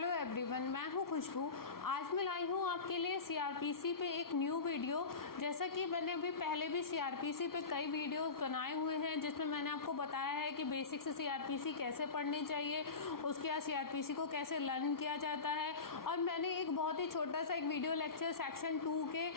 Hello everyone, मैं हूं खुशबू। आज मैं लाई हूं आपके लिए सीआरपीसी पे एक न्यू वीडियो। जैसा कि मैंने अभी पहले भी सीआरपीसी पे कई वीडियो बनाए हुए हैं जिसमें मैंने आपको बताया है कि बेसिक से सीआरपीसी कैसे पढ़नी चाहिए, उसके बाद सीआरपीसी को कैसे लर्न किया जाता है। और मैंने एक बहुत ही छोटा सा एक वीडियो लेक्चर सेक्शन 2 के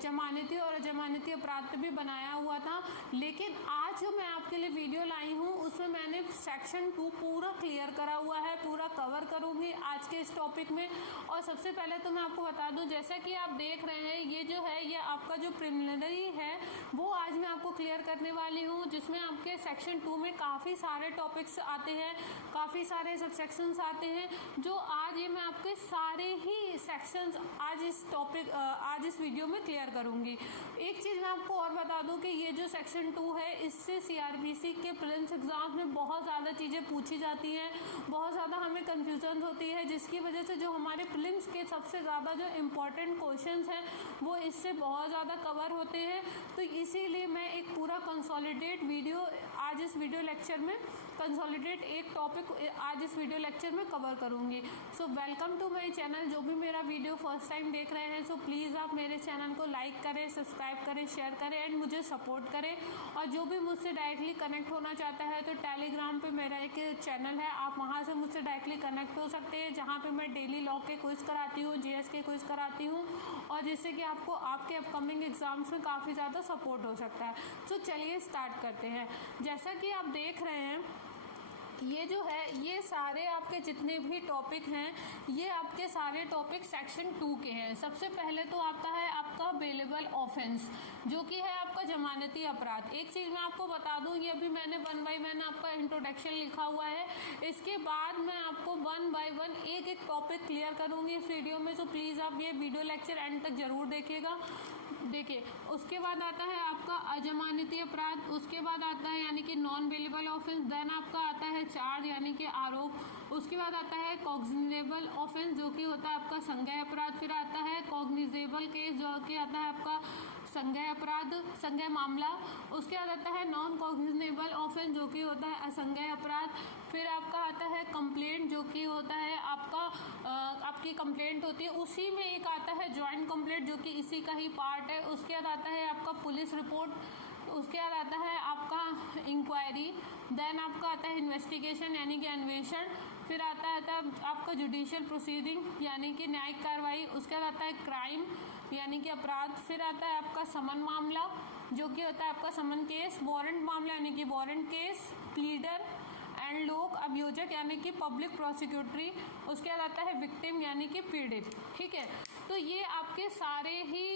जमानती और अजमानती अपराध पे भी बनाया हुआ था। लेकिन आज जो मैं आपके लिए वीडियो लाई हूँ उसमें मैंने सेक्शन 2 पूरा क्लियर करा हुआ है, पूरा कवर करूंगी आज के इस टॉपिक में। और सबसे पहले तो मैं आपको बता दूं, जैसा कि आप देख रहे हैं ये जो है ये आपका जो प्रिलिमिनरी है वो आज मैं आपको क्लियर करने वाली हूँ, जिसमें आपके सेक्शन 2 में काफ़ी सारे टॉपिक्स आते हैं, काफ़ी सारे सब सेक्शंस आते हैं जो आज ये मैं आपके सारे ही सेक्शंस आज इस वीडियो में क्लियर करूंगी। एक चीज़ मैं आपको और बता दूं कि ये जो सेक्शन 2 है इससे सीआरपीसी के प्रीलिम्स एग्जाम में बहुत ज़्यादा चीज़ें पूछी जाती हैं, बहुत ज़्यादा हमें कन्फ्यूजन होती है, जिसकी वजह से जो हमारे प्रीलिम्स के सबसे ज़्यादा जो इम्पोर्टेंट क्वेश्चंस हैं वो इससे बहुत ज़्यादा कवर होते हैं। तो इसीलिए मैं एक पूरा कंसोलिडेट वीडियो आज इस वीडियो लेक्चर में कंसोलिडेट एक टॉपिक आज इस वीडियो लेक्चर में कवर करूंगी। So welcome to my channel. जो भी मेरा वीडियो फर्स्ट टाइम देख रहे हैं सो प्लीज़ आप मेरे चैनल को लाइक करें, सब्सक्राइब करें, शेयर करें एंड मुझे सपोर्ट करें। और जो भी मुझसे डायरेक्टली कनेक्ट होना चाहता है तो टेलीग्राम पे मेरा एक चैनल है, आप वहाँ से मुझसे डायरेक्टली कनेक्ट हो सकते हैं, जहाँ पे मैं डेली लॉ के क्विज कराती हूँ, जीएस के क्विज कराती हूँ, और जिससे कि आपको आपके अपकमिंग एग्जाम्स में काफ़ी ज़्यादा सपोर्ट हो सकता है। तो चलिए स्टार्ट करते हैं। जैसा कि आप देख रहे हैं ये जो है ये सारे आपके जितने भी टॉपिक हैं ये आपके सारे टॉपिक सेक्शन 2 के हैं। सबसे पहले तो आता है आपका बेलेबल ऑफेंस, जो कि है आपका जमानती अपराध। एक चीज़ मैं आपको बता दूं, ये अभी मैंने 1 बाय 1 आपका इंट्रोडक्शन लिखा हुआ है, इसके बाद मैं आपको 1 बाय 1 एक एक टॉपिक क्लियर करूंगी इस वीडियो में। तो प्लीज़ आप ये वीडियो लेक्चर एंड तक जरूर देखिएगा। देखिए, उसके बाद आता है आपका अजमानती अपराध, उसके बाद आता है यानी कि नॉन बेलेबल ऑफेंस, देन आपका आता है चार्ज यानी कि आरोप, उसके बाद आता है कॉग्निजेबल ऑफेंस जो कि होता है आपका संज्ञेय अपराध, फिर आता है कॉग्निजेबल केस जो कि आता है आपका संज्ञेय अपराध, संज्ञेय मामला, उसके बाद आता है नॉन कॉग्निजेबल ऑफेंस जो कि होता है असंज्ञेय अपराध, फिर आपका आता है कंप्लेंट जो कि होता है आपका आपकी कंप्लेंट होती है, उसी में एक आता है ज्वाइंट कंप्लेंट जो कि इसी का ही पार्ट है, उसके बाद आता है आपका पुलिस रिपोर्ट, उसके बाद आता है आपका इंक्वायरी, देन आपका आता है इन्वेस्टिगेशन यानी कि अन्वेषण, फिर आता है आपका जुडिशियल प्रोसीडिंग यानी कि न्यायिक कार्रवाई, उसके बाद आता है क्राइम यानी कि अपराध, फिर आता है आपका समन मामला जो कि होता है आपका समन केस, वारंट मामला यानी कि वारंट केस, प्लीडर एंड लोक अभियोजक यानी कि पब्लिक प्रोसिक्यूटरी, उसके बाद आता है विक्टिम यानी कि पीड़ित। ठीक है, तो ये आपके सारे ही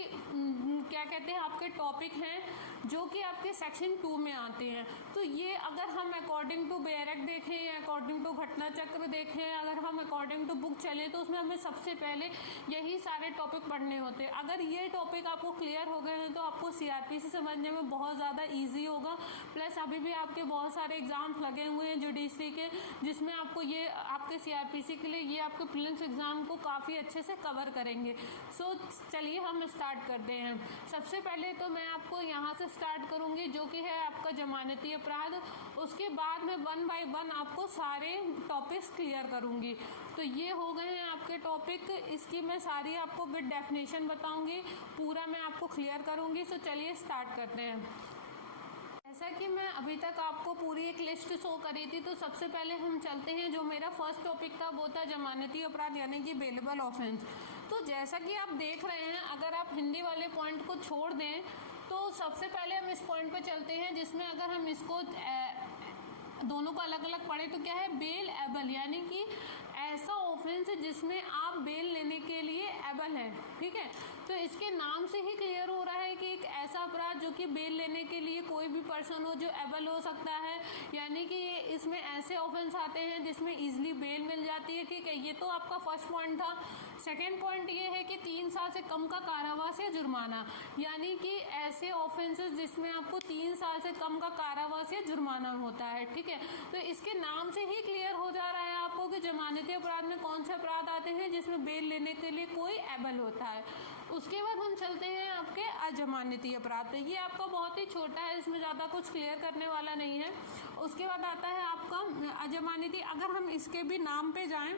क्या कहते हैं आपके टॉपिक हैं जो कि आपके सेक्शन 2 में आते हैं। तो ये अगर हम अकॉर्डिंग टू बेयरक देखें या अकॉर्डिंग टू घटना चक्र देखें, अगर हम अकॉर्डिंग टू बुक चलें तो उसमें हमें सबसे पहले यही सारे टॉपिक पढ़ने होते हैं। अगर ये टॉपिक आपको क्लियर हो गए हैं तो आपको सीआरपीसी समझने में बहुत ज़्यादा ईजी होगा। प्लस अभी भी आपके बहुत सारे एग्जाम्स लगे हुए हैं जुडिशरी के, जिसमें आपको ये आपके सीआरपीसी के लिए ये आपके प्रीलिम्स एग्जाम को काफ़ी अच्छे से कवर करेंगे। सो चलिए हम स्टार्ट करते हैं। सबसे पहले तो मैं आपको यहाँ से स्टार्ट करूंगी जो कि है आपका जमानती अपराध, उसके बाद मैं 1 बाय 1 आपको सारे टॉपिक्स क्लियर करूंगी। तो ये हो गए हैं आपके टॉपिक, इसकी मैं सारी आपको विद डेफिनेशन बताऊंगी, पूरा मैं आपको क्लियर करूंगी। सो चलिए स्टार्ट करते हैं। जैसा कि मैं अभी तक आपको पूरी एक लिस्ट शो करी थी, तो सबसे पहले हम चलते हैं। जो मेरा फर्स्ट टॉपिक था वो था जमानती अपराध यानी कि बेलेबल ऑफेंस। तो जैसा कि आप देख रहे हैं, अगर आप हिंदी वाले पॉइंट को छोड़ दें तो सबसे पहले हम इस पॉइंट पे चलते हैं जिसमें अगर हम इसको दोनों को अलग अलग पढ़े तो क्या है, बेल एबल यानी कि ऐसा ऑफेंस है जिसमें आप बेल लेने के लिए एबल है। ठीक है, तो इसके नाम से ही क्लियर हो रहा है कि एक ऐसा अपराध जो कि बेल लेने के लिए कोई भी पर्सन हो जो एबल हो सकता है, यानी कि इसमें ऐसे ऑफेंस आते हैं जिसमें इजीली बेल मिल जाती है। ठीक है, ये तो आपका फर्स्ट पॉइंट था। सेकेंड पॉइंट ये है कि 3 साल से कम का कारावास या जुर्माना, यानी कि ऐसे ऑफेंसेस जिसमें आपको 3 साल से कम का कारावास या जुर्माना होता है। ठीक है, तो इसके नाम से ही क्लियर हो जा रहा है आपको कि जमानती अपराध में कौन से अपराध आते हैं जिसमें बेल लेने के लिए कोई एबल होता है। उसके बाद हम चलते हैं आपके अजमानती अपराध पे। ये आपका बहुत ही छोटा है, इसमें ज़्यादा कुछ क्लियर करने वाला नहीं है। उसके बाद आता है आपका अजमानती। अगर हम इसके भी नाम पे जाएं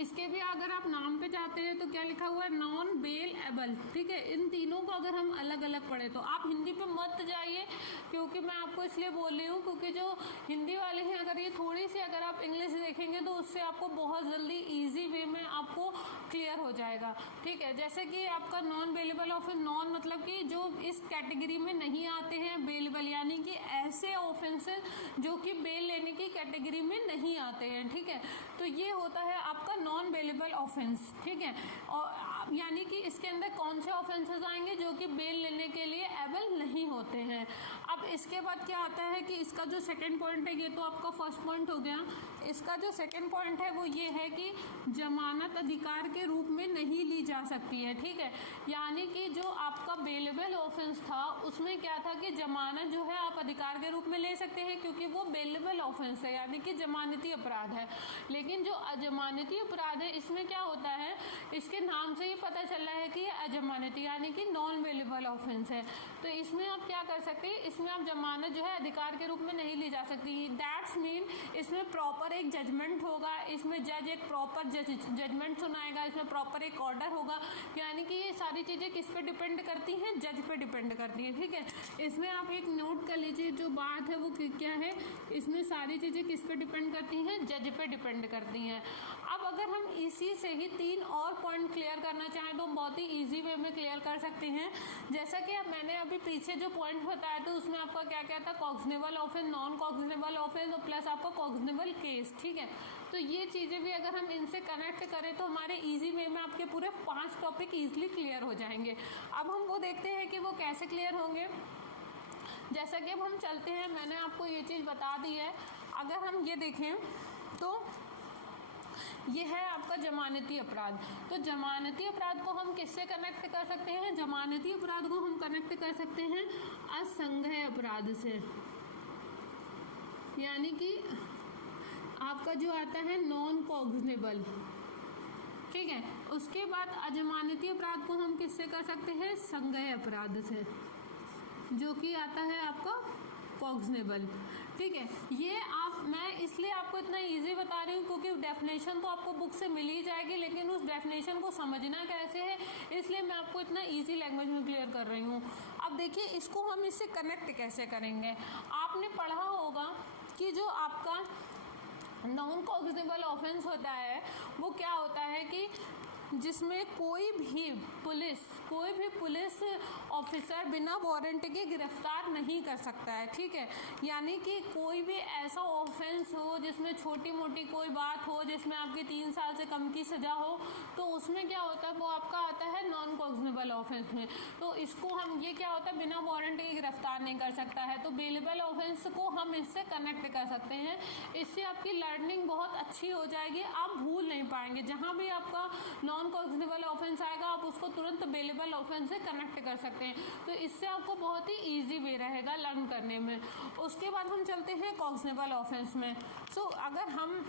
इसके भी अगर आप नाम पे जाते हैं तो क्या लिखा हुआ है, नॉन बेल एबल। ठीक है, इन तीनों को अगर हम अलग अलग पढ़े तो आप हिंदी पे मत जाइए, क्योंकि मैं आपको इसलिए बोल रही हूँ क्योंकि जो हिंदी वाले हैं अगर ये थोड़ी सी अगर आप इंग्लिश देखेंगे तो उससे आपको बहुत जल्दी ईजी वे में आपको क्लियर हो जाएगा। ठीक है, जैसे कि आपका नॉन बेलेबल ऑफेंस, नॉन मतलब कि जो इस कैटेगरी में नहीं आते हैं, बेलेबल यानी कि ऐसे ऑफेंसेस जो कि बेल लेने की कैटेगरी में नहीं आते हैं। ठीक है, तो ये होता है आपका नॉन बेलेबल ऑफेंस। ठीक है, और यानी कि इसके अंदर कौन से ऑफेंसेस आएंगे जो कि बेल लेने के लिए एबल नहीं होते हैं। अब इसके बाद क्या आता है कि इसका जो सेकंड पॉइंट है, ये तो आपका फर्स्ट पॉइंट हो गया। इसका जो सेकंड पॉइंट है वो ये है कि जमानत अधिकार के रूप में नहीं ली जा सकती है। ठीक है, यानी कि जो आपका बेलेबल ऑफेंस था उसमें क्या था कि जमानत जो है आप अधिकार के रूप में ले सकते हैं क्योंकि वो बेलेबल ऑफेंस है, यानी कि जमानती अपराध है। लेकिन जो अजमानती अपराध है इसमें क्या होता है, इसके नाम से ही पता चल रहा है कि ये अजमानती यानी कि नॉन बेलेबल ऑफेंस है। तो इसमें आप क्या कर सकते हैं, इसमें आप जमानत जो है अधिकार के रूप में नहीं ली जा सकती। दैट्स मीन इसमें प्रॉपर एक जजमेंट होगा, इसमें जज एक प्रॉपर जजमेंट सुनाएगा, इसमें प्रॉपर एक ऑर्डर होगा, यानी कि ये सारी चीज़ें किस पे डिपेंड करती हैं, जज पे डिपेंड करती हैं। ठीक है, इसमें आप एक नोट कर लीजिए, जो बात है वो क्या है, इसमें सारी चीज़ें किस पे डिपेंड करती हैं, जज पे डिपेंड करती हैं। अब अगर हम इसी से ही 3 और पॉइंट क्लियर करना चाहें तो हम बहुत ही ईजी वे में क्लियर कर सकते हैं। जैसा कि मैंने अभी पीछे जो पॉइंट बताया था उसमें आपका क्या क्या था, cognizable offence, non cognizable offence और प्लस आपका कॉग्निजेबल केस। ठीक है, तो ये चीज़ें भी अगर हम इनसे कनेक्ट करें तो हमारे इजी वे में आपके पूरे 5 टॉपिक ईजिली क्लियर हो जाएंगे। अब हम वो देखते हैं कि वो कैसे क्लियर होंगे। जैसा कि अब हम चलते हैं, मैंने आपको ये चीज़ बता दी है। अगर हम ये देखें तो ये है आपका जमानती अपराध। तो जमानती अपराध को हम किससे कनेक्ट कर सकते हैं, जमानती अपराध को हम कनेक्ट कर सकते हैं असंज्ञेय अपराध से, यानी कि आपका जो आता है नॉन कॉग्निजेबल। ठीक है, उसके बाद अजमानती अपराध को हम किससे कर सकते हैं, संज्ञेय अपराध से, जो कि आता है आपका कॉग्निजेबल। ठीक है, ये मैं इसलिए आपको इतना इजी बता रही हूँ क्योंकि डेफिनेशन तो आपको बुक से मिल ही जाएगी, लेकिन उस डेफिनेशन को समझना कैसे है इसलिए मैं आपको इतना इजी लैंग्वेज में क्लियर कर रही हूँ। अब देखिए इसको हम इससे कनेक्ट कैसे करेंगे। आपने पढ़ा होगा कि जो आपका नॉन कॉग्निजेबल ऑफेंस होता है वो क्या होता है कि जिसमें कोई भी पुलिस ऑफिसर बिना वारंट के गिरफ्तार नहीं कर सकता है। ठीक है, यानी कि कोई भी ऐसा ऑफेंस हो जिसमें छोटी मोटी कोई बात हो, जिसमें आपके 3 साल से कम की सजा हो, तो उसमें क्या होता है वो आपका आता है नॉन कॉग्निजेबल ऑफेंस में। तो इसको हम ये क्या होता है बिना वारंट के गिरफ्तार नहीं कर सकता है, तो बेलेबल ऑफेंस को हम इससे कनेक्ट कर सकते हैं। इससे आपकी लर्निंग बहुत अच्छी हो जाएगी, आप भूल नहीं पाएंगे। जहाँ भी आपका नॉन कॉग्निजेबल ऑफेंस आएगा आप उसको तुरंत बेलेबल ऑफेंस से कनेक्ट कर सकते हैं, तो इससे आपको बहुत ही इजी वे रहेगा लर्न करने में। उसके बाद हम चलते हैं कॉग्निजेबल ऑफेंस में। सो अगर हम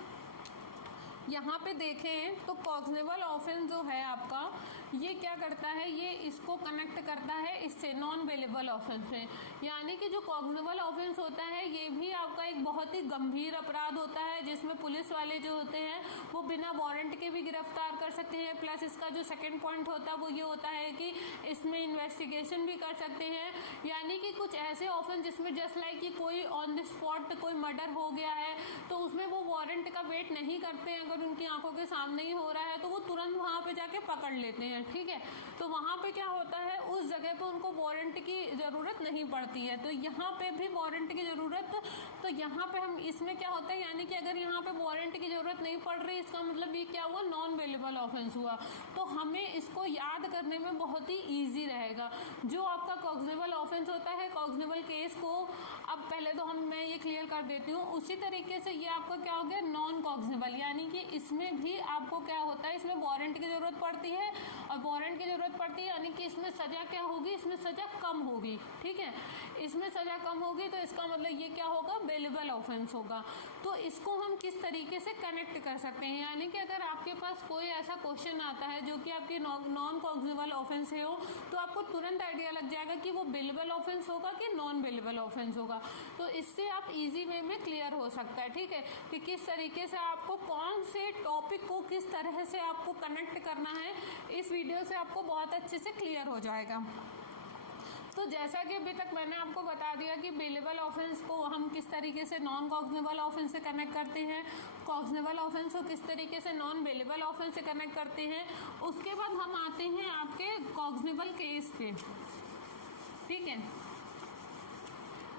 यहाँ पे देखें तो कॉग्निजेबल ऑफेंस जो है आपका ये क्या करता है, ये इसको कनेक्ट करता है इससे नॉन बेलेबल ऑफेंस में। यानी कि जो कॉग्निजेबल ऑफेंस होता है ये भी आपका एक बहुत ही गंभीर अपराध होता है जिसमें पुलिस वाले जो होते हैं वो बिना वारंट के भी गिरफ्तार कर सकते हैं। प्लस इसका जो सेकंड पॉइंट होता है वो ये होता है कि इसमें इन्वेस्टिगेशन भी कर सकते हैं। यानी कि कुछ ऐसे ऑफेंस जिसमें जस्ट लाइक कि कोई ऑन द स्पॉट कोई मर्डर हो गया है तो उसमें वो वारंट का वेट नहीं करते हैं, अगर उनकी आंखों के सामने ही हो रहा है तो वो तुरंत वहाँ पे जाके पकड़ लेते हैं। ठीक है, तो वहाँ पे क्या होता है उस जगह पे उनको वारंट की ज़रूरत नहीं पड़ती है। तो यहाँ पे भी वारंट की ज़रूरत, तो यहाँ पे हम इसमें क्या होता है यानी कि अगर यहाँ पे वारंट की ज़रूरत नहीं पड़ रही इसका मतलब ये क्या हुआ, नॉन बेलेबल ऑफेंस हुआ। तो हमें इसको याद करने में बहुत ही ईजी रहेगा। जो आपका कॉग्निजेबल ऑफेंस होता है, कॉग्निजेबल केस को अब पहले तो मैं ये क्लियर कर देती हूँ। उसी तरीके से ये आपका क्या हो गया नॉन कॉग्निजेबल, यानी कि इसमें भी आपको क्या होता है, इसमें वारंट की ज़रूरत पड़ती है और वारंट की ज़रूरत पड़ती है, यानी कि इसमें सज़ा क्या होगी, इसमें सज़ा कम होगी। ठीक है, इसमें सज़ा कम होगी तो इसका मतलब ये क्या होगा, बेलेबल ऑफेंस होगा। तो इसको हम किस तरीके से कनेक्ट कर सकते हैं, यानी कि अगर आपके पास कोई ऐसा क्वेश्चन आता है जो कि आपकी नॉन कॉग्निबल ऑफेंस है हो, तो आपको तुरंत आइडिया लग जाएगा कि वो बेलेबल ऑफेंस होगा कि नॉन बेलेबल ऑफेंस होगा। तो इससे आप इजी वे में क्लियर हो सकता है। ठीक है, कि किस तरीके से आपको कौन से टॉपिक को किस तरह से आपको कनेक्ट करना है, इस वीडियो से आपको बहुत अच्छे से क्लियर हो जाएगा। तो जैसा कि अभी तक मैंने आपको बता दिया कि बेलेबल ऑफेंस को हम किस तरीके से नॉन कॉग्निबल ऑफेंस से कनेक्ट करते हैं, कॉग्निबल ऑफेंस को किस तरीके से नॉन बेलेबल ऑफेंस से कनेक्ट करते हैं। उसके बाद हम आते हैं आपके कॉग्निबल केस पे। ठीक है,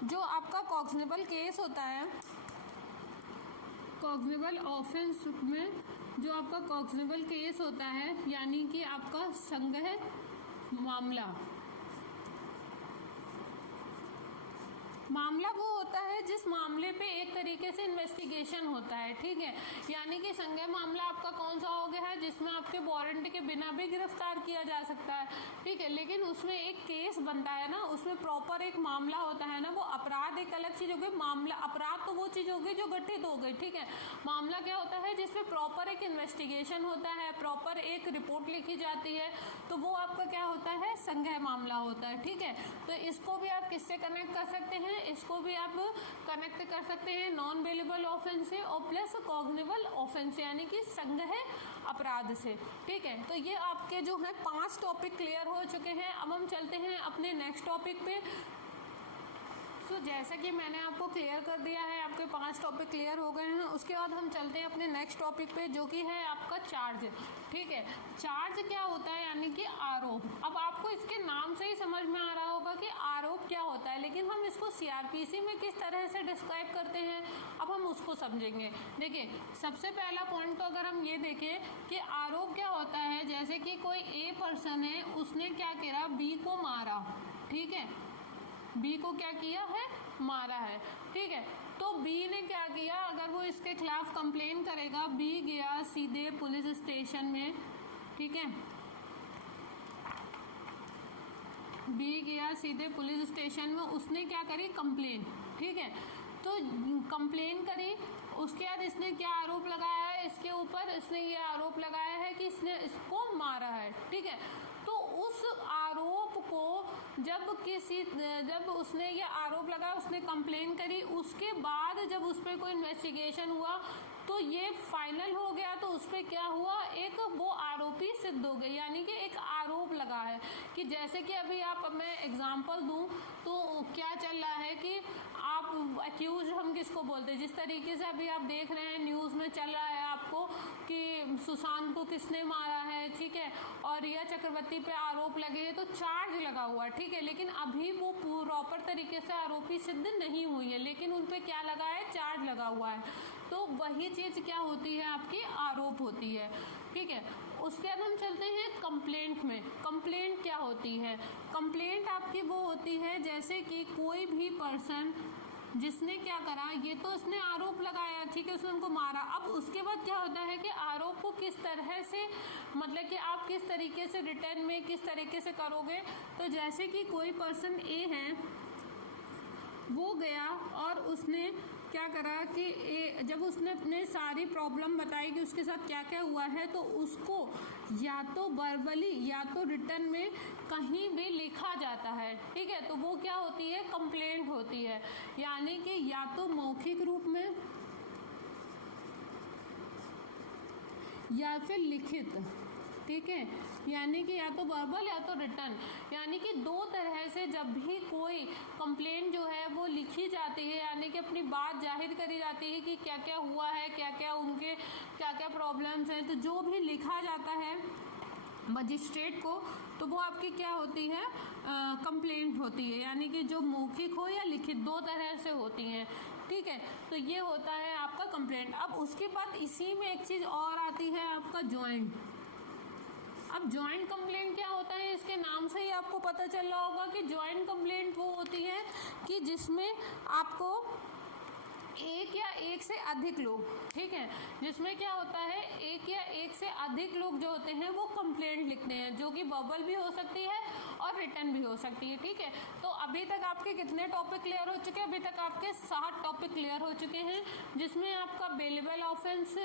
जो आपका कॉग्निबल केस होता है, कॉग्निबल ऑफेंस में जो आपका कॉग्निबल केस होता है, यानी कि आपका संज्ञेय मामला वो होता है जिस मामले पे एक तरीके से इन्वेस्टिगेशन होता है। ठीक है, यानी कि संज्ञेय मामला आपका कौन सा हो गया है, जिसमें आपके वारंट के बिना भी गिरफ्तार किया जा सकता है। ठीक है, लेकिन उसमें एक केस बनता है ना, उसमें प्रॉपर एक मामला होता है ना। वो अपराध एक अलग चीज हो गई, मामला अपराध तो वो चीज हो गई जो गठित हो गई। ठीक है, मामला क्या होता है, जिसमें प्रॉपर एक इन्वेस्टिगेशन होता है, प्रॉपर एक रिपोर्ट लिखी जाती है, तो वो आपका क्या होता है, संज्ञेय मामला होता है। ठीक है, तो इसको भी आप किससे कनेक्ट कर सकते हैं, इसको भी आप कनेक्ट कर सकते हैं नॉन बेलेबल ऑफेंस से और प्लस कॉग्निबल ऑफेंस यानी कि संज्ञेय अपराध से। ठीक है, तो ये आपके जो है 5 टॉपिक क्लियर हो चुके हैं। अब हम चलते हैं अपने नेक्स्ट टॉपिक पे। तो जैसा कि मैंने आपको क्लियर कर दिया है, आपके 5 टॉपिक क्लियर हो गए हैं। उसके बाद हम चलते हैं अपने नेक्स्ट टॉपिक पे, जो कि है आपका चार्ज। ठीक है, चार्ज क्या होता है, यानी कि आरोप। अब आपको इसके नाम से ही समझ में आ रहा होगा कि आरोप क्या होता है, लेकिन हम इसको सीआरपीसी में किस तरह से डिस्क्राइब करते हैं, अब हम उसको समझेंगे। देखिए, सबसे पहला पॉइंट तो अगर हम ये देखें कि आरोप क्या होता है, जैसे कि कोई ए पर्सन है, उसने क्या किया, बी को मारा। ठीक है, बी को क्या किया है, मारा है। ठीक है, तो बी ने क्या किया, अगर वो इसके खिलाफ कंप्लेन करेगा, बी गया सीधे पुलिस स्टेशन में। ठीक है, बी गया सीधे पुलिस स्टेशन में, उसने क्या करी, कंप्लेन। ठीक है, तो कंप्लेन करी, उसके बाद इसने क्या आरोप लगाया है इसके ऊपर, इसने ये आरोप लगाया है कि इसने इसको मारा है। ठीक है, तो उस आरोप को जब उसने ये आरोप लगाया, उसने कंप्लेन करी, उसके बाद जब उस पर कोई इन्वेस्टिगेशन हुआ तो ये फाइनल हो गया, तो उस पर क्या हुआ, एक वो आरोपी सिद्ध हो गए, यानी कि एक आरोप लगा है। कि जैसे कि अभी मैं एग्जांपल दूं तो क्या चल रहा है कि आप अक्यूज हम किसको बोलते हैं, जिस तरीके से अभी आप देख रहे हैं न्यूज़ में चल रहा है आपको कि सुशांत को किसने मारा है। ठीक है, और रिया चक्रवर्ती पे आरोप लगे हैं, तो चार्ज लगा हुआ है। ठीक है, लेकिन अभी वो प्रॉपर तरीके से आरोपी सिद्ध नहीं हुई है, लेकिन उन पे क्या लगा है, चार्ज लगा हुआ है। तो वही चीज क्या होती है, आपकी आरोप होती है। ठीक है, उसके बाद हम चलते हैं कंप्लेंट में। कंप्लेंट क्या होती है, कंप्लेंट आपकी वो होती है जैसे कि कोई भी पर्सन जिसने क्या करा, ये तो इसने आरोप लगाया, ठीक है, उसने उनको मारा। अब उसके बाद क्या होता है कि आरोप को किस तरह से, मतलब कि आप किस तरीके से रिटर्न में किस तरीके से करोगे। तो जैसे कि कोई पर्सन ए है, वो गया और उसने क्या करा कि जब उसने अपने सारी प्रॉब्लम बताई कि उसके साथ क्या क्या हुआ है, तो उसको या तो वर्बली या तो रिटर्न में कहीं भी लिखा जाता है। ठीक है, तो वो क्या होती है, कंप्लेंट होती है, यानी कि या तो मौखिक रूप में या फिर लिखित। ठीक है, यानी कि या तो वर्बल या तो रिटर्न, यानी कि 2 तरह से जब भी कोई कंप्लेंट जो है वो लिखी जाती है, यानी कि अपनी बात जाहिर करी जाती है कि क्या क्या हुआ है, क्या क्या उनके क्या क्या प्रॉब्लम्स हैं, तो जो भी लिखा जाता है मजिस्ट्रेट को, तो वो आपकी क्या होती है, कंप्लेंट होती है, यानी कि जो मौखिक हो या लिखित, 2 तरह से होती हैं। ठीक है, तो ये होता है आपका कंप्लेंट। अब उसके बाद इसी में एक चीज़ और आती है, आपका ज्वाइंट। अब ज्वाइंट कंप्लेंट क्या होता है, इसके नाम से ही आपको पता चल रहा होगा कि ज्वाइंट कंप्लेंट वो होती है कि जिसमें आपको एक या एक से अधिक लोग, ठीक है, जिसमें क्या होता है एक या एक से अधिक लोग जो होते हैं वो कंप्लेंट लिखते हैं, जो कि वर्बल भी हो सकती है और रिटन भी हो सकती है, ठीक है। तो अभी तक आपके कितने टॉपिक क्लियर हो चुके हैं? अभी तक आपके 7 टॉपिक क्लियर हो चुके हैं, जिसमें आपका बेलेबल ऑफेंस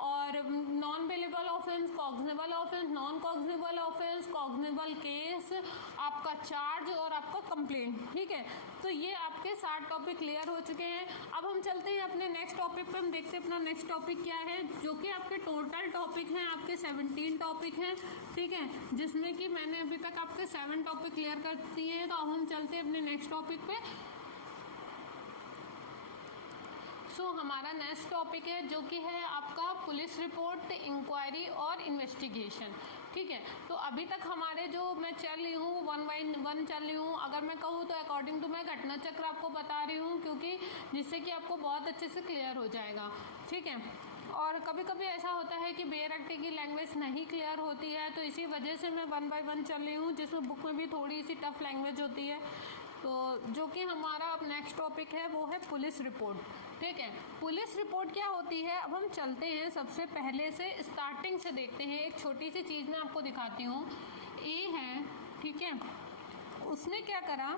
और non bailable offence, cognizable offence, non cognizable offence, cognizable case, आपका चार्ज और आपका कंप्लेंट, ठीक है। तो ये आपके 7 टॉपिक क्लियर हो चुके हैं। अब हम चलते हैं अपने नेक्स्ट टॉपिक पे, हम देखते हैं अपना नेक्स्ट टॉपिक क्या है, जो कि आपके टोटल टॉपिक हैं, आपके 17 टॉपिक हैं, ठीक है, जिसमें कि मैंने अभी तक आपके 7 टॉपिक क्लियर कर दिए हैं। तो अब हम चलते हैं अपने नेक्स्ट टॉपिक पे। हमारा नेक्स्ट टॉपिक है जो कि है आपका पुलिस रिपोर्ट, इंक्वायरी और इन्वेस्टिगेशन, ठीक है। तो अभी तक हमारे जो मैं चल रही हूँ 1 बाय 1 चल रही हूँ, अगर मैं कहूँ तो अकॉर्डिंग टू मैं घटना चक्र आपको बता रही हूँ, क्योंकि जिससे कि आपको बहुत अच्छे से क्लियर हो जाएगा, ठीक है। और कभी कभी ऐसा होता है कि बेरक्टी की लैंग्वेज नहीं क्लियर होती है, तो इसी वजह से मैं 1 बाय 1 चल रही हूँ, जिसमें बुक में भी थोड़ी सी टफ लैंग्वेज होती है। तो जो कि हमारा अब नेक्स्ट टॉपिक है वो है पुलिस रिपोर्ट, ठीक है। पुलिस रिपोर्ट क्या होती है, अब हम चलते हैं सबसे पहले से स्टार्टिंग से देखते हैं। एक छोटी सी चीज़ मैं आपको दिखाती हूँ। ए है, ठीक है, उसने क्या करा,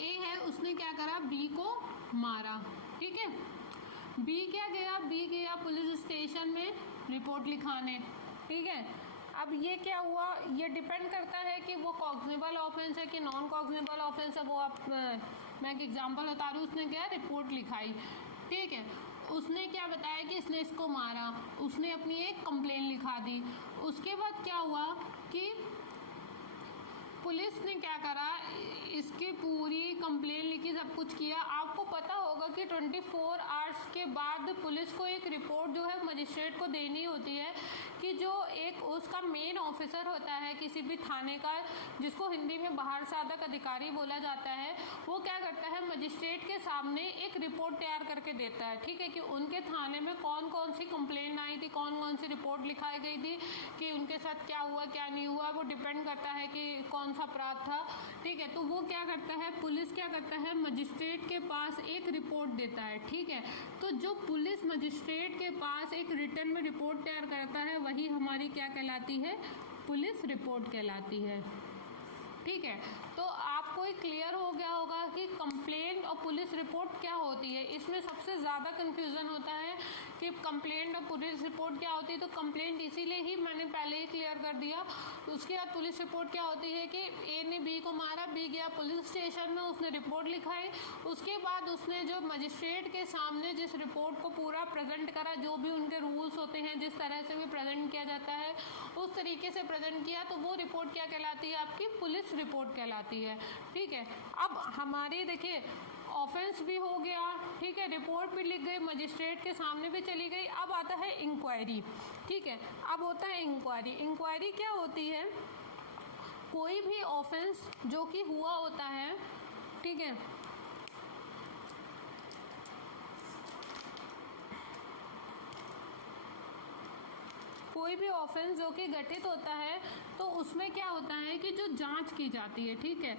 ए है, उसने क्या करा, बी को मारा, ठीक है। बी क्या गया, बी गया पुलिस स्टेशन में रिपोर्ट लिखाने, ठीक है। अब ये क्या हुआ, ये डिपेंड करता है कि वो कॉग्निबल ऑफेंस है कि नॉन कॉग्निबल ऑफेंस है, वो आप मैं एक एग्जांपल बता रही हूँ। उसने क्या रिपोर्ट लिखाई, ठीक है, उसने क्या बताया कि इसने इसको मारा, उसने अपनी एक कंप्लेन लिखा दी। उसके बाद क्या हुआ कि पुलिस ने क्या करा, इसकी पूरी कंप्लेन लिखी, सब कुछ किया। आपको पता होगा कि 24 आवर्स के बाद पुलिस को एक रिपोर्ट जो है मजिस्ट्रेट को देनी होती है, कि जो एक उसका मेन ऑफिसर होता है किसी भी थाने का, जिसको हिंदी में बाहर साधक अधिकारी बोला जाता है, वो क्या करता है मजिस्ट्रेट के सामने एक रिपोर्ट तैयार करके देता है, ठीक है, कि उनके थाने में कौन कौन सी कंप्लेन आई थी, कौन कौन सी रिपोर्ट लिखाई गई थी, कि उनके साथ क्या हुआ क्या नहीं हुआ, वो डिपेंड करता है कि कौन सा अपराध था, ठीक है। तो वो क्या करता है, पुलिस क्या करता है, मजिस्ट्रेट के पास एक रिपोर्ट देता है, ठीक है। तो जो पुलिस मजिस्ट्रेट के पास एक रिटर्न में रिपोर्ट तैयार करता है, वही हमारी क्या कहलाती है, पुलिस रिपोर्ट कहलाती है, ठीक है। तो आपको एक क्लियर हो गया होगा कि कंप्लेंट और पुलिस रिपोर्ट क्या होती है। इसमें सबसे ज़्यादा कंफ्यूजन होता है कि कंप्लेंट और पुलिस रिपोर्ट क्या होती है। तो कंप्लेंट इसीलिए ही मैंने पहले ही क्लियर कर दिया। उसके बाद पुलिस रिपोर्ट क्या होती है कि ए ने बी को मारा, बी गया पुलिस स्टेशन में, उसने रिपोर्ट लिखाई। उसके बाद उसने जो मजिस्ट्रेट के सामने जिस रिपोर्ट को पूरा प्रेजेंट करा, जो भी उनके रूल्स होते हैं, जिस तरह से भी प्रेजेंट किया जाता है उस तरीके से प्रेजेंट किया, तो वो रिपोर्ट क्या कहलाती है, आपकी पुलिस रिपोर्ट कहलाती है, ठीक है। अब हमारे देखिए ऑफेंस भी हो गया, ठीक है, रिपोर्ट भी लिख गई, मजिस्ट्रेट के सामने भी चली गई। अब आता है इंक्वायरी, ठीक है। अब होता है इंक्वायरी। इंक्वायरी क्या होती है, कोई भी ऑफेंस जो कि हुआ होता है, ठीक है, कोई भी ऑफेंस जो कि घटित होता है, तो उसमें क्या होता है कि जो जांच की जाती है, ठीक है।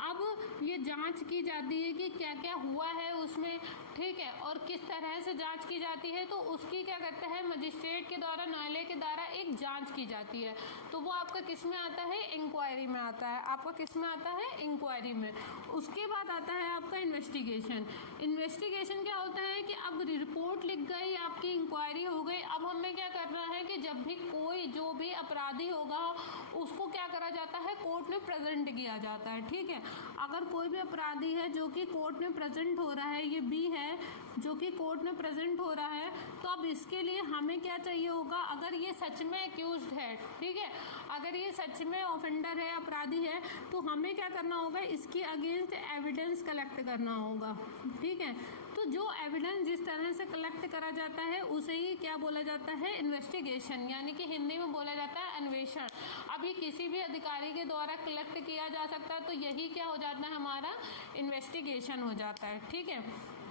अब ये जांच की जाती है कि क्या क्या हुआ है उसमें, ठीक है, और किस तरह से जांच की जाती है। तो उसकी क्या करता है मजिस्ट्रेट के द्वारा, न्यायालय के द्वारा एक जांच की जाती है। तो वो आपका किस में आता है, इंक्वायरी में आता है। आपका किस में आता है, इंक्वायरी में। उसके बाद आता है आपका इन्वेस्टिगेशन। इन्वेस्टिगेशन क्या होता है कि अब रिपोर्ट लिख गई, आपकी इंक्वायरी हो गई, अब हमें क्या करना है कि जब भी कोई जो भी अपराधी होगा उसको क्या करा जाता है, कोर्ट में प्रेजेंट किया जाता है, ठीक है। अगर कोई भी अपराधी है जो कि कोर्ट में प्रेजेंट हो रहा है, ये बी है जो कि कोर्ट में प्रेजेंट हो रहा है, तो अब इसके लिए हमें क्या चाहिए होगा, अगर ये सच में एक्यूज्ड है, ठीक है, अगर ये सच में ऑफेंडर है, अपराधी है, तो हमें क्या करना होगा, इसके अगेंस्ट एविडेंस कलेक्ट करना होगा, ठीक है। तो जो एविडेंस जिस तरह से कलेक्ट करा जाता है उसे ही क्या बोला जाता है, इन्वेस्टिगेशन, यानी कि हिंदी में बोला जाता है अन्वेषण। अभी किसी भी अधिकारी के द्वारा कलेक्ट किया जा सकता है, तो यही क्या हो जाता है, हमारा इन्वेस्टिगेशन हो जाता है, ठीक है।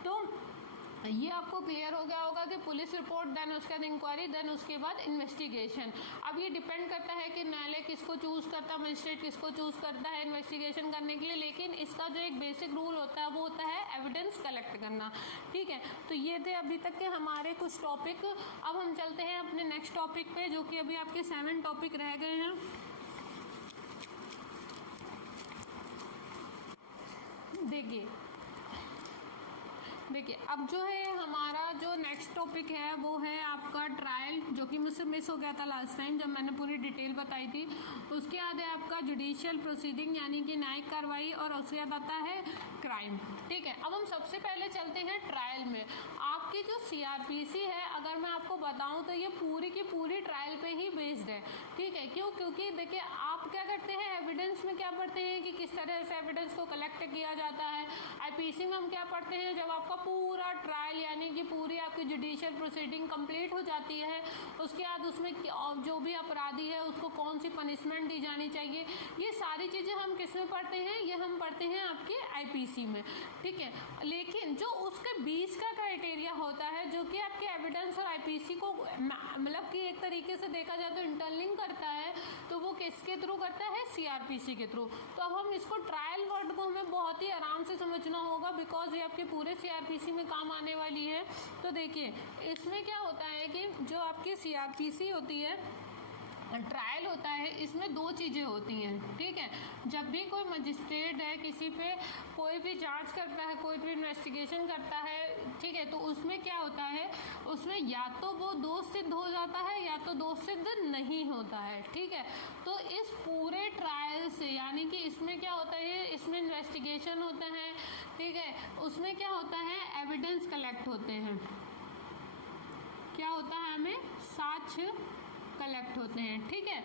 तो ये आपको क्लियर हो गया होगा कि पुलिस रिपोर्ट, देन उसके बाद इंक्वायरी, देन उसके बाद इन्वेस्टिगेशन। अब ये डिपेंड करता है कि न्यायालय किसको चूज करता है, मजिस्ट्रेट किसको चूज करता है इन्वेस्टिगेशन करने के लिए, लेकिन इसका जो एक बेसिक रूल होता है वो होता है एविडेंस कलेक्ट करना। ठीक है, तो ये थे अभी तक के हमारे कुछ टॉपिक। अब हम चलते हैं अपने नेक्स्ट टॉपिक पे, जो कि अभी आपके 7 टॉपिक रह गए हैं। देखिए अब जो है हमारा जो नेक्स्ट टॉपिक है वो है आपका ट्रायल, जो कि मुझसे मिस हो गया था लास्ट टाइम जब मैंने पूरी डिटेल बताई थी। उसके बाद है आपका जुडिशियल प्रोसीडिंग यानी कि न्यायिक कार्रवाई, और उसके बाद आता है क्राइम। ठीक है, अब हम सबसे पहले चलते हैं ट्रायल में। आपकी जो सीआरपीसी है, अगर मैं आपको बताऊं तो ये पूरी की पूरी ट्रायल पे ही बेस्ड है। ठीक है, क्यों? क्योंकि देखिए आप क्या करते हैं, एविडेंस में क्या पढ़ते हैं कि किस तरह से एविडेंस को कलेक्ट किया जाता है। आईपीसी में हम क्या पढ़ते हैं, जब आपका पूरा ट्रायल यानी कि पूरी आपकी जुडिशियल प्रोसीडिंग कंप्लीट हो जाती है, उसके बाद उसमें जो भी अपराधी है उसको कौन सी पनिशमेंट दी जानी चाहिए, ये सारी चीज़ें हम किस में पढ़ते हैं, ये हम पढ़ते हैं आपके आईपीसी में। ठीक है, लेकिन जो उसके बीच का क्राइटेरिया होता है, जो कि आपके एविडेंस और आईपीसी को मतलब कि एक तरीके से देखा जाए तो इंटरलिंक करता है, तो वो किसके थ्रू करता है, सीआरपीसी के थ्रू। तो अब हम इसको ट्रायल वर्ड को हमें बहुत ही आराम से समझना होगा, बिकॉज ये आपके पूरे सीआरपीसी में काम आने वाली है। तो देखिए इसमें क्या होता है कि जो आपकी सीआरपीसी होती है, ट्रायल होता है, इसमें 2 चीज़ें होती हैं। ठीक है, जब भी कोई मजिस्ट्रेट है किसी पे कोई भी जांच करता है, कोई भी इन्वेस्टिगेशन करता है, ठीक है, तो उसमें क्या होता है, उसमें या तो वो दोष सिद्ध हो जाता है या तो दोष सिद्ध नहीं होता है। ठीक है, तो इस पूरे ट्रायल से यानी कि इसमें क्या होता है, इसमें इन्वेस्टिगेशन होता है, ठीक है, उसमें क्या होता है, एविडेंस कलेक्ट होते हैं। क्या होता है, हमें साक्ष्य कलेक्ट होते हैं। ठीक है,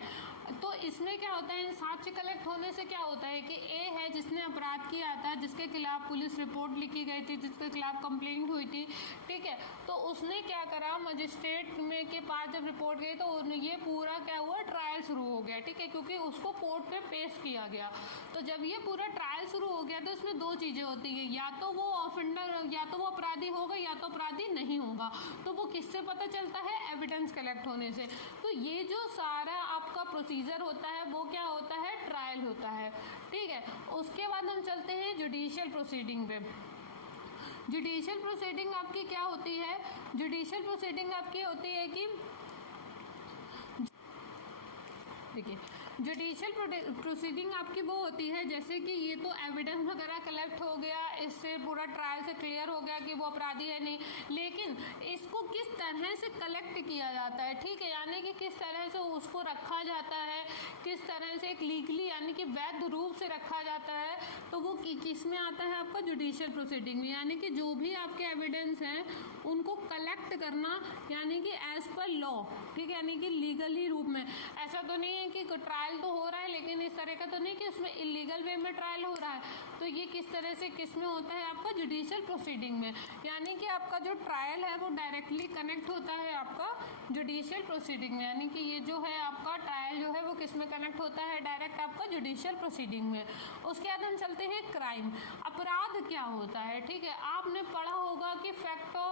तो इसमें क्या होता है, साक्ष्य कलेक्ट होने से क्या होता है कि ए है जिसने अपराध किया था, जिसके खिलाफ पुलिस रिपोर्ट लिखी गई थी, जिसके खिलाफ कंप्लेंट हुई थी। ठीक है, तो उसने क्या करा, मजिस्ट्रेट में के पास जब रिपोर्ट गई तो ये पूरा क्या हुआ, ट्रायल शुरू हो गया। ठीक है, क्योंकि उसको कोर्ट में पेश किया गया। तो जब ये पूरा ट्रायल शुरू हो गया तो इसमें 2 चीज़ें होती हैं, या तो वो ऑफेंडर, या तो वो अपराधी होगा या तो अपराधी नहीं होगा। तो वो किससे पता चलता है, एविडेंस कलेक्ट होने से। तो ये जो सारा आपका प्रोसीजर होता है वो क्या होता है, ट्रायल होता है। ठीक है, उसके बाद हम चलते हैं जुडिशियल प्रोसीडिंग पे। जुडिशियल प्रोसीडिंग आपकी क्या होती है, जुडिशियल प्रोसीडिंग आपकी होती है कि देखिए जुडिशियल प्रोसीडिंग आपकी वो होती है, जैसे कि ये तो एविडेंस वगैरह कलेक्ट हो गया, इससे पूरा ट्रायल से क्लियर हो गया कि वो अपराधी है नहीं, लेकिन इसको किस तरह से कलेक्ट किया जाता है। ठीक है, यानी कि किस तरह से उसको रखा जाता है, किस तरह से एक लीगली यानी कि वैध रूप से रखा जाता है, तो वो किस में आता है, आपका जुडिशियल प्रोसीडिंग में। यानी कि जो भी आपके एविडेंस हैं उनको कलेक्ट करना, यानी कि एज पर लॉ। ठीक है, यानी कि लीगली रूप में। ऐसा तो नहीं है कि ट्रायल तो हो रहा है लेकिन इस तरह का तो नहीं कि उसमें इलीगल वे में ट्रायल हो रहा है। तो ये किस तरह से किस में होता है, आपका जुडिशियल प्रोसीडिंग में। यानी कि आपका जो ट्रायल है वो डायरेक्टली कनेक्ट होता है आपका जुडिशियल प्रोसीडिंग में। यानी कि ये जो है आपका ट्रायल जो है वो किस में कनेक्ट होता है, डायरेक्ट आपका जुडिशियल प्रोसीडिंग में। उसके बाद हम चलते हैं क्राइम। अपराध क्या होता है, ठीक है, आपने पढ़ा होगा कि फैक्टो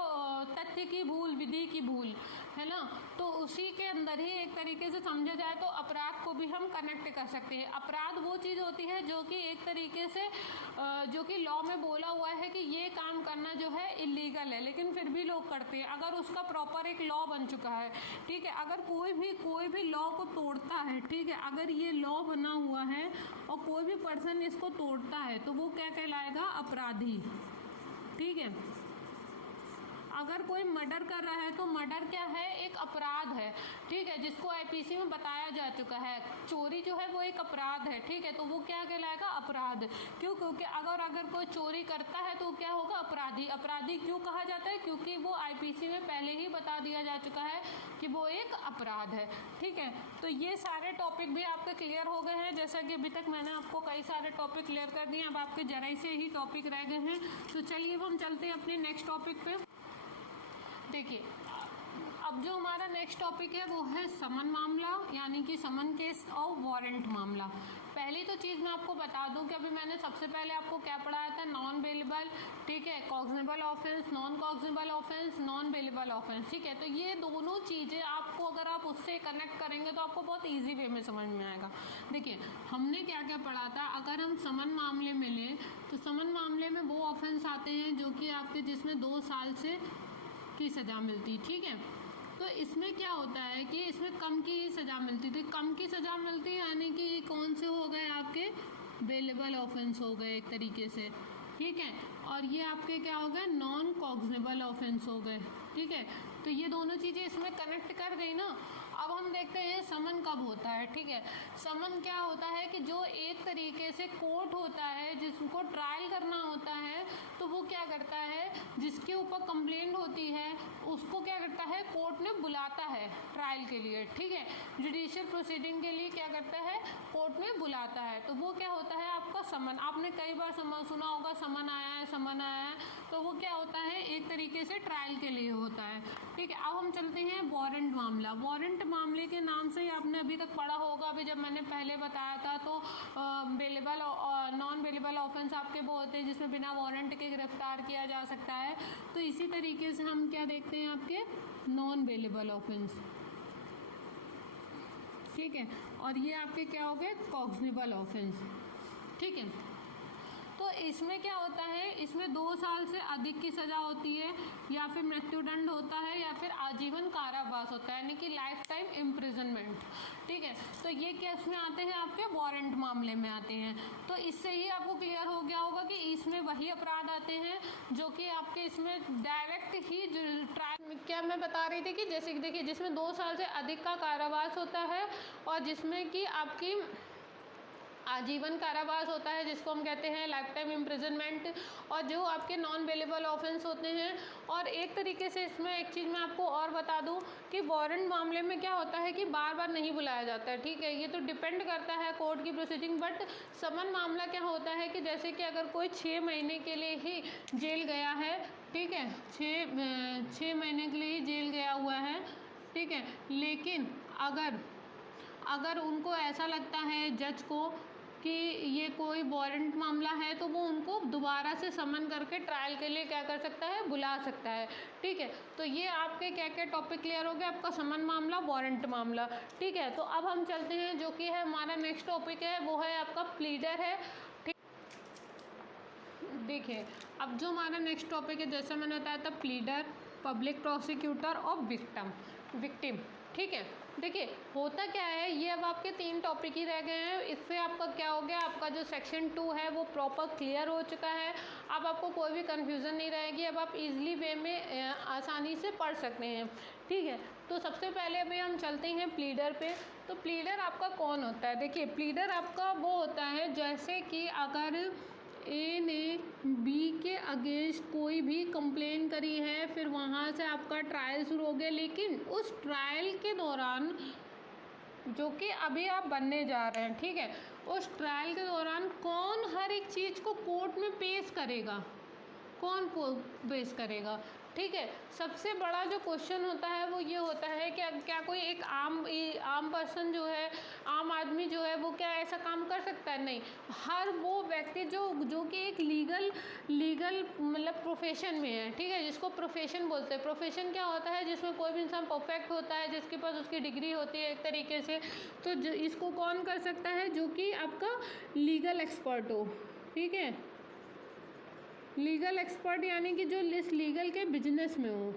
तथ्य की भूल विधि की भूल, है ना। तो उसी के अंदर ही एक तरीके से समझा जाए तो अपराध को भी हम कनेक्ट कर सकते हैं। अपराध वो चीज़ होती है जो कि एक तरीके से जो कि लॉ में बोला हुआ है कि ये काम करना जो है इलीगल है, लेकिन फिर भी लोग करते हैं। अगर उसका प्रॉपर एक लॉ बन चुका है, ठीक है, अगर कोई भी लॉ को तोड़ता है, ठीक है, अगर ये लॉ बना हुआ है और कोई भी पर्सन इसको तोड़ता है तो वो क्या कहलाएगा, अपराधी। ठीक है, अगर कोई मर्डर कर रहा है तो मर्डर क्या है, एक अपराध है। ठीक है, जिसको आईपीसी में बताया जा चुका है। चोरी जो है वो एक अपराध है। ठीक है, तो वो क्या कहलाएगा, अपराध। क्यों, क्योंकि अगर कोई चोरी करता है तो क्या होगा, अपराधी। अपराधी क्यों कहा जाता है, क्योंकि वो आईपीसी में पहले ही बता दिया जा चुका है कि वो एक अपराध है। ठीक है, तो ये सारे टॉपिक भी आपके क्लियर हो गए हैं। जैसा कि अभी तक मैंने आपको कई सारे टॉपिक क्लियर कर दिए, अब आपके जरा से ही टॉपिक रह गए हैं। तो चलिए हम चलते हैं अपने नेक्स्ट टॉपिक पे। देखिए अब जो हमारा नेक्स्ट टॉपिक है वो है समन मामला, यानी कि समन केस और वारंट मामला। पहली तो चीज़ मैं आपको बता दूं कि अभी मैंने सबसे पहले आपको क्या पढ़ाया था, नॉन बेलेबल, ठीक है, cognizable offence, non cognizable offence, non bailable offence, ठीक है। तो ये दोनों चीज़ें आपको अगर आप उससे कनेक्ट करेंगे तो आपको बहुत ईजी वे में समझ में आएगा। देखिए हमने क्या क्या पढ़ा था, अगर हम समन मामले में लें तो समन मामले में वो ऑफेंस आते हैं जो कि आपके जिसमें 2 साल से की सज़ा मिलती, ठीक है। तो इसमें क्या होता है कि इसमें कम की सज़ा मिलती थी, कम की सज़ा मिलती यानी कि कौन से हो गए आपके बेलेबल ऑफेंस हो गए एक तरीके से, ठीक है। और ये आपके क्या हो गए, नॉन कॉग्निजेबल ऑफेंस हो गए, ठीक है। तो ये दोनों चीज़ें इसमें कनेक्ट कर गई ना। अब हम देखते हैं समन कब होता है, ठीक है। समन क्या होता है कि जो एक तरीके से कोर्ट होता है जिसको ट्रायल करना होता है, तो वो क्या करता है, जिसके ऊपर कंप्लेंट होती है उसको क्या करता है, कोर्ट ने बुलाता है ट्रायल के लिए, ठीक है। जुडिशियल प्रोसीडिंग के लिए क्या करता है, कोर्ट में बुलाता है, तो वो क्या होता है आपका समन। आपने कई बार सुना होगा समन आया है, समन आया है, तो वो क्या होता है एक तरीके से ट्रायल के लिए होता है, ठीक है। अब हम चलते हैं वारंट मामला। वारंट मामले के नाम से ही आपने अभी तक पढ़ा होगा, अभी जब मैंने पहले बताया था तो बेलेबल और नॉन बेलेबल ऑफेंस आपके वो होते हैं जिसमें बिना वारंट के गिरफ्तार किया जा सकता है। तो इसी तरीके से हम क्या देखते हैं आपके नॉन बेलेबल ऑफेंस, ठीक है। और ये आपके क्या हो गए, कॉग्निजेबल ऑफेंस, ठीक है। तो इसमें क्या होता है, इसमें 2 साल से अधिक की सज़ा होती है, या फिर मृत्युदंड होता है, या फिर आजीवन कारावास होता है, यानी कि लाइफ टाइम इम्प्रिजनमेंट, ठीक है। तो ये केस में आते हैं आपके वारंट मामले में आते हैं। तो इससे ही आपको क्लियर हो गया होगा कि इसमें वही अपराध आते हैं जो कि आपके इसमें डायरेक्ट ही ट्रायल, क्या मैं बता रही थी कि जैसे कि देखिए जिसमें 2 साल से अधिक का कारावास होता है, और जिसमें कि आपकी आजीवन कारावास होता है जिसको हम कहते हैं लाइफ टाइम इम्प्रिजनमेंट, और जो आपके नॉन बेलेबल ऑफेंस होते हैं। और एक तरीके से इसमें एक चीज़ मैं आपको और बता दूं कि वारंट मामले में क्या होता है कि बार बार नहीं बुलाया जाता है, ठीक है। ये तो डिपेंड करता है कोर्ट की प्रोसीडिंग। बट समन मामला क्या होता है कि जैसे कि अगर कोई 6 महीने के लिए ही जेल गया है, ठीक है, 6 महीने के लिए ही जेल गया हुआ है, ठीक है। लेकिन अगर उनको ऐसा लगता है जज को कि ये कोई वारंट मामला है, तो वो उनको दोबारा से समन करके ट्रायल के लिए क्या कर सकता है, बुला सकता है, ठीक है। तो ये आपके क्या क्या टॉपिक क्लियर हो गया, आपका समन मामला, वारंट मामला, ठीक है। तो अब हम चलते हैं जो कि है हमारा नेक्स्ट टॉपिक है, वो है आपका प्लीडर है, ठीक। देखिए अब जो हमारा नेक्स्ट टॉपिक है, जैसा मैंने बताया था, प्लीडर, पब्लिक प्रोसिक्यूटर और विक्टिम, ठीक है। देखिए होता क्या है, ये अब आपके 3 टॉपिक ही रह गए हैं। इससे आपका क्या हो गया, आपका जो सेक्शन 2 है वो प्रॉपर क्लियर हो चुका है। अब आपको कोई भी कन्फ्यूज़न नहीं रहेगी, अब आप इजीली वे में आसानी से पढ़ सकते हैं, ठीक है। तो सबसे पहले अभी हम चलते हैं प्लीडर पे। तो प्लीडर आपका कौन होता है, देखिए प्लीडर आपका वो होता है जैसे कि अगर ए ने बी के अगेंस्ट कोई भी कंप्लेन करी है, फिर वहाँ से आपका ट्रायल शुरू हो गया, लेकिन उस ट्रायल के दौरान जो कि अभी आप बनने जा रहे हैं, ठीक है, उस ट्रायल के दौरान कौन हर एक चीज़ को कोर्ट में पेश करेगा, कौन पेश करेगा, ठीक है। सबसे बड़ा जो क्वेश्चन होता है वो ये होता है कि क्या कोई एक आम पर्सन जो है, आम आदमी जो है, वो क्या ऐसा काम कर सकता है, नहीं। हर वो व्यक्ति जो कि एक लीगल मतलब प्रोफेशन में है, ठीक है, जिसको प्रोफेशन बोलते हैं। प्रोफेशन क्या होता है, जिसमें कोई भी इंसान परफेक्ट होता है, जिसके पास उसकी डिग्री होती है एक तरीके से, तो इसको कौन कर सकता है, जो कि आपका लीगल एक्सपर्ट हो, ठीक है। लीगल एक्सपर्ट यानी कि जो इस लीगल के बिजनेस में हो,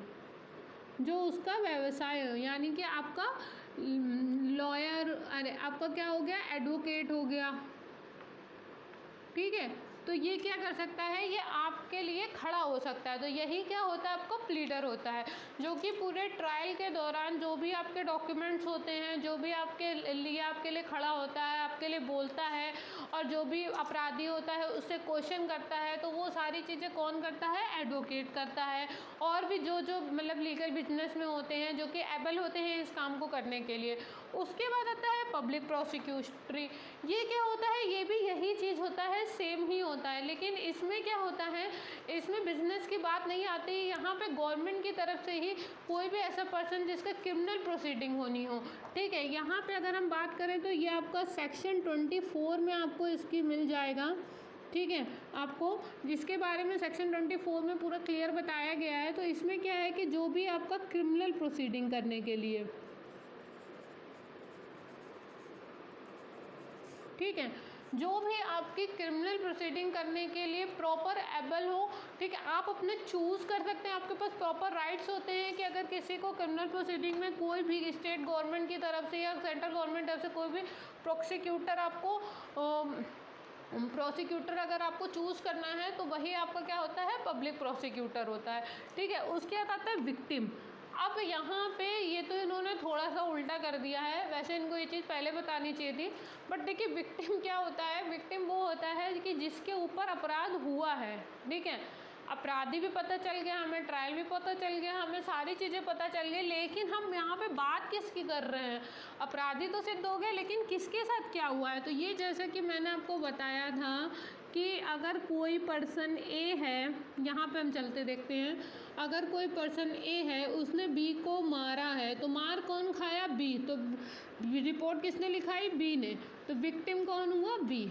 जो उसका व्यवसाय हो, यानी कि आपका लॉयर, अरे आपका क्या हो गया, एडवोकेट हो गया, ठीक है। तो ये क्या कर सकता है, ये आपके लिए खड़ा हो सकता है। तो यही क्या होता है, आपका प्लीडर होता है, जो कि पूरे ट्रायल के दौरान जो भी आपके डॉक्यूमेंट्स होते हैं, जो भी आपके लिए खड़ा होता है, आपके लिए बोलता है, और जो भी अपराधी होता है उससे क्वेश्चन करता है, तो वो सारी चीज़ें कौन करता है, एडवोकेट करता है। और भी जो मतलब लीगल बिजनेस में होते हैं, जो कि एबल होते हैं इस काम को करने के लिए। उसके बाद आता है पब्लिक प्रोसिक्यूटरी। ये क्या होता है, ये भी यही चीज़ होता है, सेम ही होता है, लेकिन इसमें क्या होता है इसमें बिजनेस की बात नहीं आती, यहाँ पे गवर्नमेंट की तरफ से ही कोई भी ऐसा पर्सन जिसका क्रिमिनल प्रोसीडिंग होनी हो, ठीक है। यहाँ पे अगर हम बात करें तो ये आपका सेक्शन 24 में आपको इसकी मिल जाएगा, ठीक है। आपको जिसके बारे में सेक्शन 24 में पूरा क्लियर बताया गया है। तो इसमें क्या है कि जो भी आपका क्रिमिनल प्रोसीडिंग करने के लिए, ठीक है, जो भी आपकी क्रिमिनल प्रोसीडिंग करने के लिए प्रॉपर एबल हो, ठीक है, आप अपने चूज़ कर सकते हैं, आपके पास प्रॉपर राइट्स होते हैं कि अगर किसी को क्रिमिनल प्रोसीडिंग में कोई भी स्टेट गवर्नमेंट की तरफ से या सेंट्रल गवर्नमेंट तरफ से कोई भी प्रोसिक्यूटर आपको प्रोसिक्यूटर अगर आपको चूज़ करना है तो वही आपका क्या होता है, पब्लिक प्रोसिक्यूटर होता है, ठीक है। उसके बाद आता है विक्टिम। अब यहाँ पे ये तो इन्होंने थोड़ा सा उल्टा कर दिया है, वैसे इनको ये चीज़ पहले बतानी चाहिए थी। बट देखिए विक्टिम क्या होता है, विक्टिम वो होता है कि जिसके ऊपर अपराध हुआ है, ठीक है, अपराधी भी पता चल गया हमें, ट्रायल भी पता चल गया हमें, सारी चीज़ें पता चल गई, लेकिन हम यहाँ पे बात किसकी कर रहे हैं, अपराधी तो सिद्ध हो गए लेकिन किसके साथ क्या हुआ है। तो ये जैसे कि मैंने आपको बताया था कि अगर कोई पर्सन ए है, यहाँ पे हम चलते देखते हैं, अगर कोई पर्सन ए है उसने बी को मारा है, तो मार कौन खाया, बी, तो रिपोर्ट किसने लिखाई, बी ने, तो विक्टिम कौन हुआ, बी।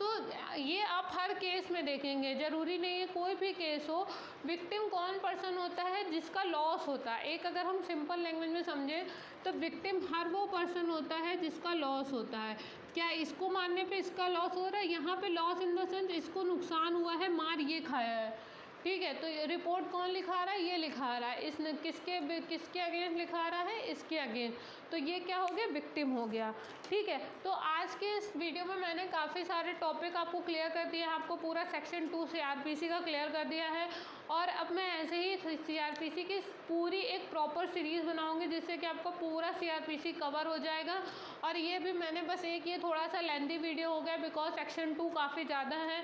तो ये आप हर केस में देखेंगे, ज़रूरी नहीं है कोई भी केस हो, विक्टिम कौन पर्सन होता है जिसका लॉस होता है। एक अगर हम सिंपल लैंग्वेज में समझें तो विक्टिम हर वो पर्सन होता है जिसका लॉस होता है। क्या इसको मारने पे इसका लॉस हो रहा है, यहाँ पे लॉस इन द सेंस इसको नुकसान हुआ है, मार ये खाया है, ठीक है। तो रिपोर्ट कौन लिखा रहा है, ये लिखा रहा है, इसने किसके अगेंस्ट लिखा रहा है, इसके अगेंस्ट, तो ये क्या हो गया, विक्टिम हो गया, ठीक है। तो आज के इस वीडियो में मैंने काफ़ी सारे टॉपिक आपको क्लियर कर दिया है, आपको पूरा सेक्शन 2 CRPC का क्लियर कर दिया है, और अब मैं ऐसे ही CRPC की पूरी एक प्रॉपर सीरीज़ बनाऊंगी जिससे कि आपको पूरा CRPC कवर हो जाएगा। और ये भी मैंने बस ये थोड़ा सा लेंथी वीडियो हो गया बिकॉज सेक्शन 2 काफ़ी ज़्यादा है,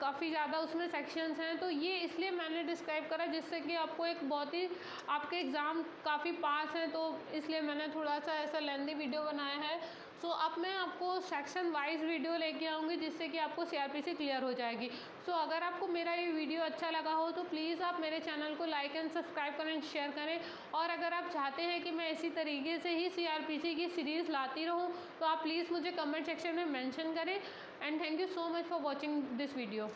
काफ़ी ज़्यादा उसमें सेक्शंस हैं, तो ये इसलिए मैंने डिस्क्राइब करा जिससे कि आपको एक बहुत ही, आपके एग्ज़ाम काफ़ी पास हैं, तो इसलिए मैंने थोड़ा सा ऐसा लेंथी वीडियो बनाया है। सो अब मैं आपको सेक्शन वाइज वीडियो लेके आऊँगी जिससे कि आपको CRPC क्लियर हो जाएगी। सो अगर आपको मेरा ये वीडियो अच्छा लगा हो तो प्लीज़ आप मेरे चैनल को लाइक एंड सब्सक्राइब करें, शेयर करें, और अगर आप चाहते हैं कि मैं इसी तरीके से ही CRPC की सीरीज़ लाती रहूँ तो आप प्लीज़ मुझे कमेंट सेक्शन में मेंशन करें। And thank you so much for watching this video.